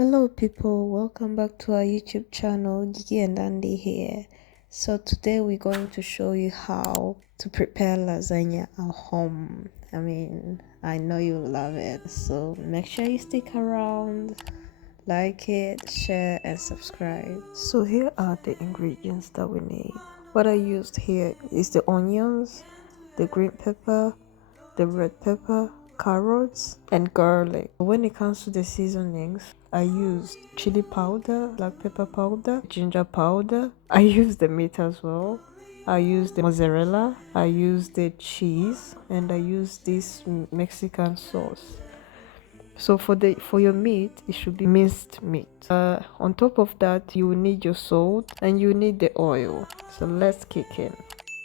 Hello people, welcome back to our YouTube channel. Gigi and Andy here. So today we're going to show you how to prepare lasagna at home. I know you love it, so make sure you stick around, like it, share and subscribe. So here are the ingredients that we need. What I used here is the onions, the green pepper, the red pepper, carrots and garlic. When it comes to the seasonings, I used chili powder, black pepper powder, ginger powder. I used the meat as well. I used the mozzarella, I used the cheese, and I used this Mexican sauce. So for your meat, it should be minced meat. On top of that, you will need your salt and you need the oil. So let's kick in.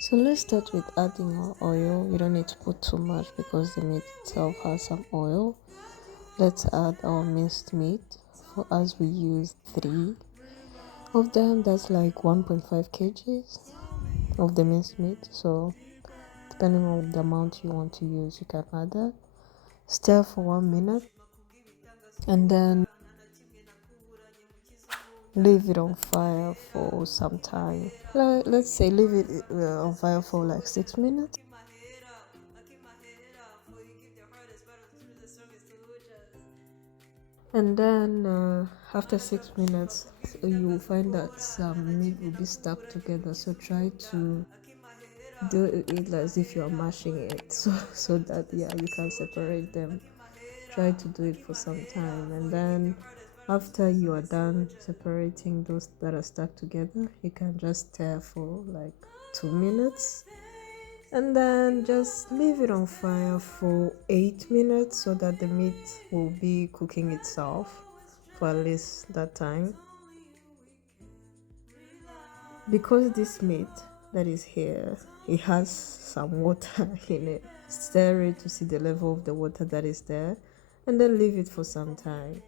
So let's start with adding our oil. You don't need to put too much because the meat itself has some oil. Let's add our minced meat. For us, we use 3 of them. That's like 1.5 kgs of the minced meat. So depending on the amount you want to use, you can add that. Stir for 1 minute and then leave it on fire for some time. Let's say leave it on fire for like 6 minutes. And then after 6 minutes, you will find that some meat will be stuck together. So try to do it as if you are mashing it, so that you can separate them. Try to do it for some time, and then after you are done separating those that are stuck together, you can just stir for like 2 minutes and then just leave it on fire for 8 minutes so that the meat will be cooking itself for at least that time. Because this meat that is here, it has some water in it. Stir it to see the level of the water that is there and then leave it for some time.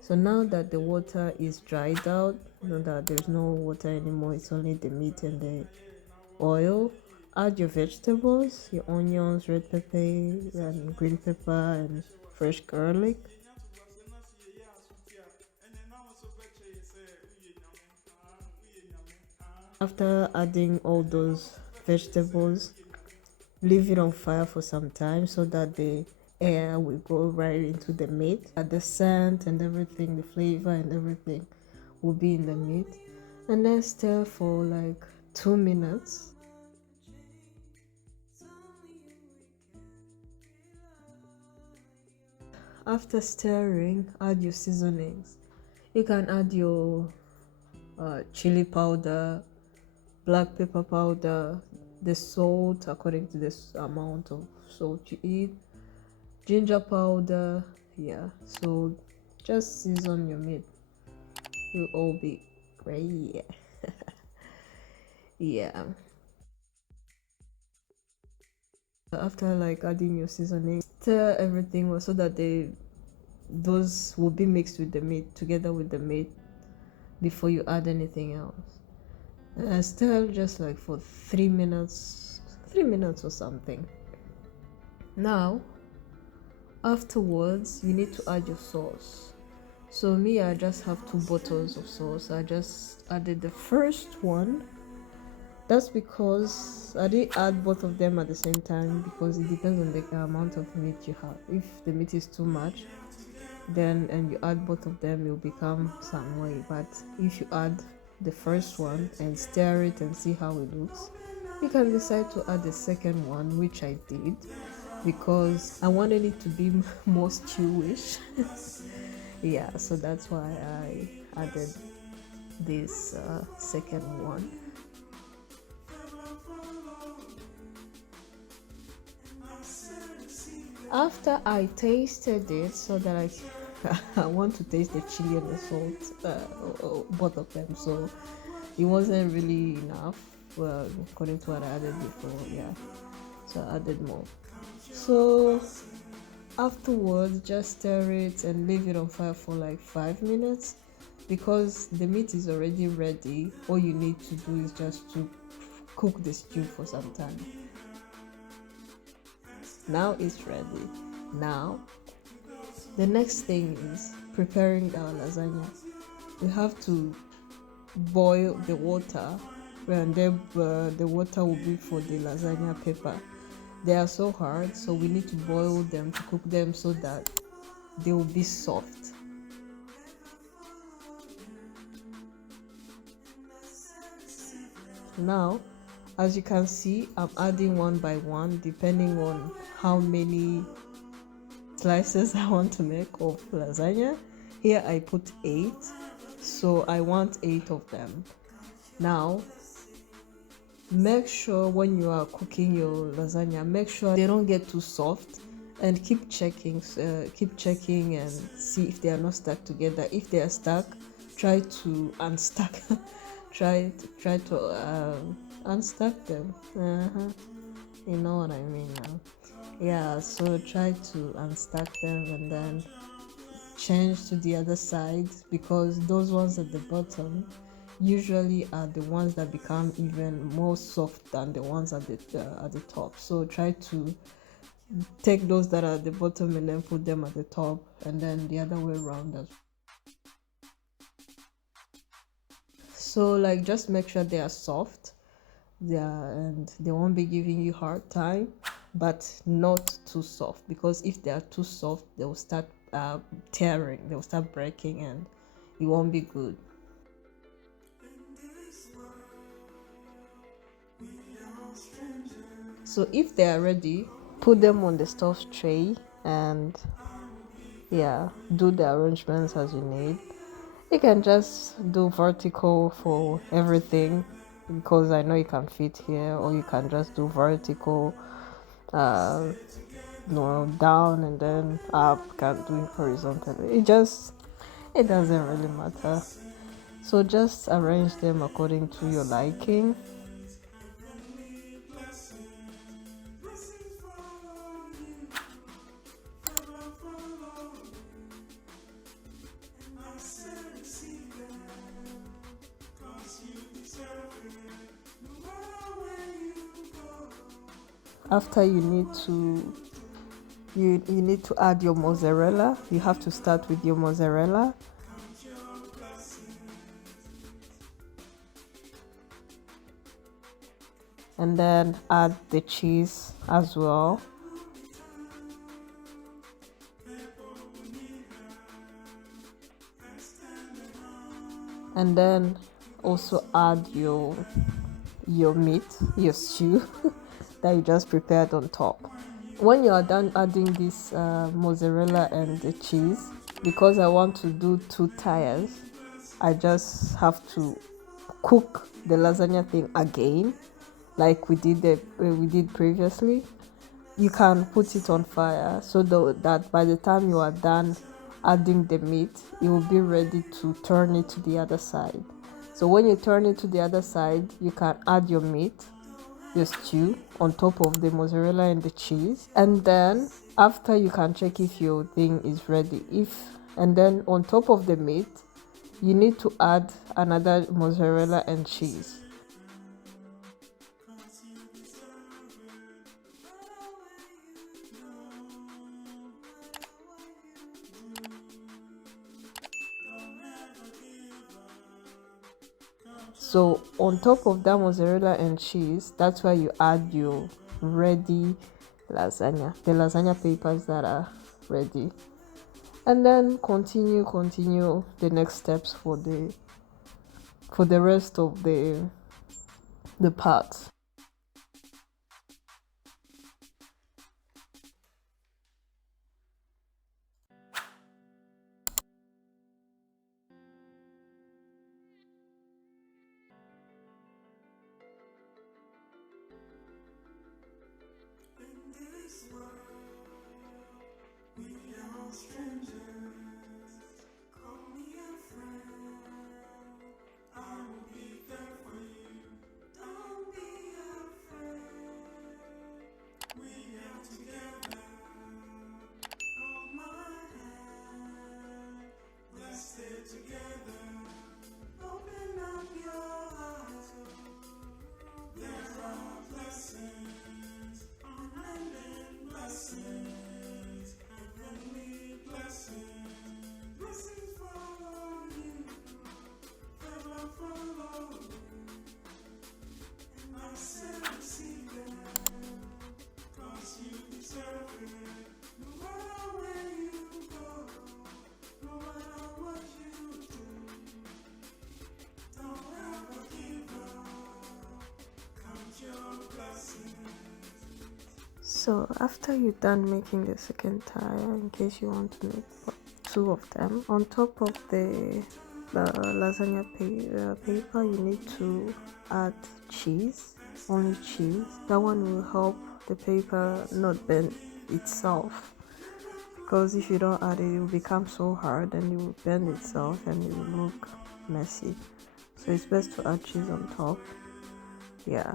So now that the water is dried out, now that there's no water anymore, it's only the meat and the oil, add your vegetables, your onions, red pepper and green pepper and fresh garlic. After adding all those vegetables, leave it on fire for some time so that the air will go right into the meat. The scent and everything, the flavor and everything will be in the meat. And then stir for like 2 minutes. After stirring, add your seasonings. You can add your chili powder, black pepper powder, the salt according to this amount of salt you eat, ginger powder. So just season your meat. Will all be great. Yeah. After like adding your seasoning, stir everything well so that those will be mixed with the meat, together with the meat, before you add anything else. Stir just like for 3 minutes or something. Now afterwards, you need to add your sauce. So me, I just have 2 bottles of sauce. I just added the first one. That's because I didn't add both of them at the same time, because it depends on the amount of meat you have. If the meat is too much, then and you add both of them, it will become some way. But if you add the first one and stir it and see how it looks, you can decide to add the second one, which I did because I wanted it to be more stewish. Yeah, so that's why I added this second one. After I tasted it, so that I want to taste the chili and the salt, both of them, so it wasn't really enough, well, according to what I added before. So I added more. So afterwards, just stir it and leave it on fire for like 5 minutes. Because the meat is already ready, all you need to do is just to cook the stew for some time. Now it's ready. Now The next thing is preparing our lasagna. We have to boil the water, and then the water will be for the lasagna paper. They are so hard, so we need to boil them to cook them so that they will be soft. Now, as you can see, I'm adding one by one depending on how many slices I want to make of lasagna. Here I put 8, so I want 8 of them. Now, make sure when you are cooking your lasagna, make sure they don't get too soft, and keep checking and see if they are not stuck together. If they are stuck, try to unstuck try to unstuck them. You know what I mean now. Yeah, so try to unstuck them and then change to the other side, because those ones at the bottom usually are the ones that become even more soft than the ones at the top. So try to take those that are at the bottom and then put them at the top, and then the other way around as well. So like just make sure they are soft, and they won't be giving you hard time, but not too soft, because if they are too soft they will start tearing, they will start breaking, and it won't be good. So if they are ready, put them on the stove tray and yeah, do the arrangements as you need. You can just do vertical for everything, because I know you can fit here, or you can just do vertical, uh no, down and then up, can't do it horizontally. It doesn't really matter. So just arrange them according to your liking. After you need to add your mozzarella. You have to start with your mozzarella. And then add the cheese as well. And then also add your meat, your stew that you just prepared on top. When you are done adding this mozzarella and the cheese, because I want to do 2 tiers, I just have to cook the lasagna thing again, like we did previously. You can put it on fire so that by the time you are done adding the meat, it will be ready to turn it to the other side. So when you turn it to the other side, you can add your meat, your stew on top of the mozzarella and the cheese, and then after you can check if your thing is ready. And then on top of the meat, you need to add another mozzarella and cheese. So on top of that mozzarella and cheese, that's where you add your ready lasagna, the lasagna papers that are ready, and then continue the next steps for the rest of the parts. So after you're done making the second tire, in case you want to make two of them, on top of the lasagna paper, you need to add cheese, only cheese. That one will help the paper not bend itself, because if you don't add it, it will become so hard and it will bend itself and it will look messy. So it's best to add cheese on top. Yeah.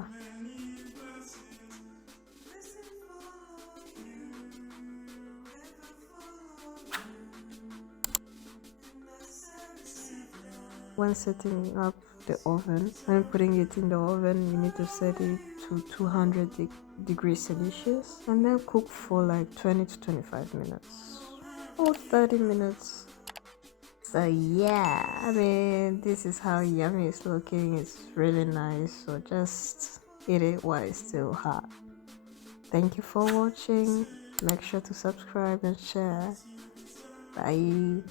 When setting up the oven, when putting it in the oven, you need to set it to 200 degrees Celsius and then cook for like 20 to 25 minutes or 30 minutes. So yeah, I mean, this is how yummy it's looking. It's really nice, so just eat it while it's still hot. Thank you for watching. Make sure to subscribe and share. Bye.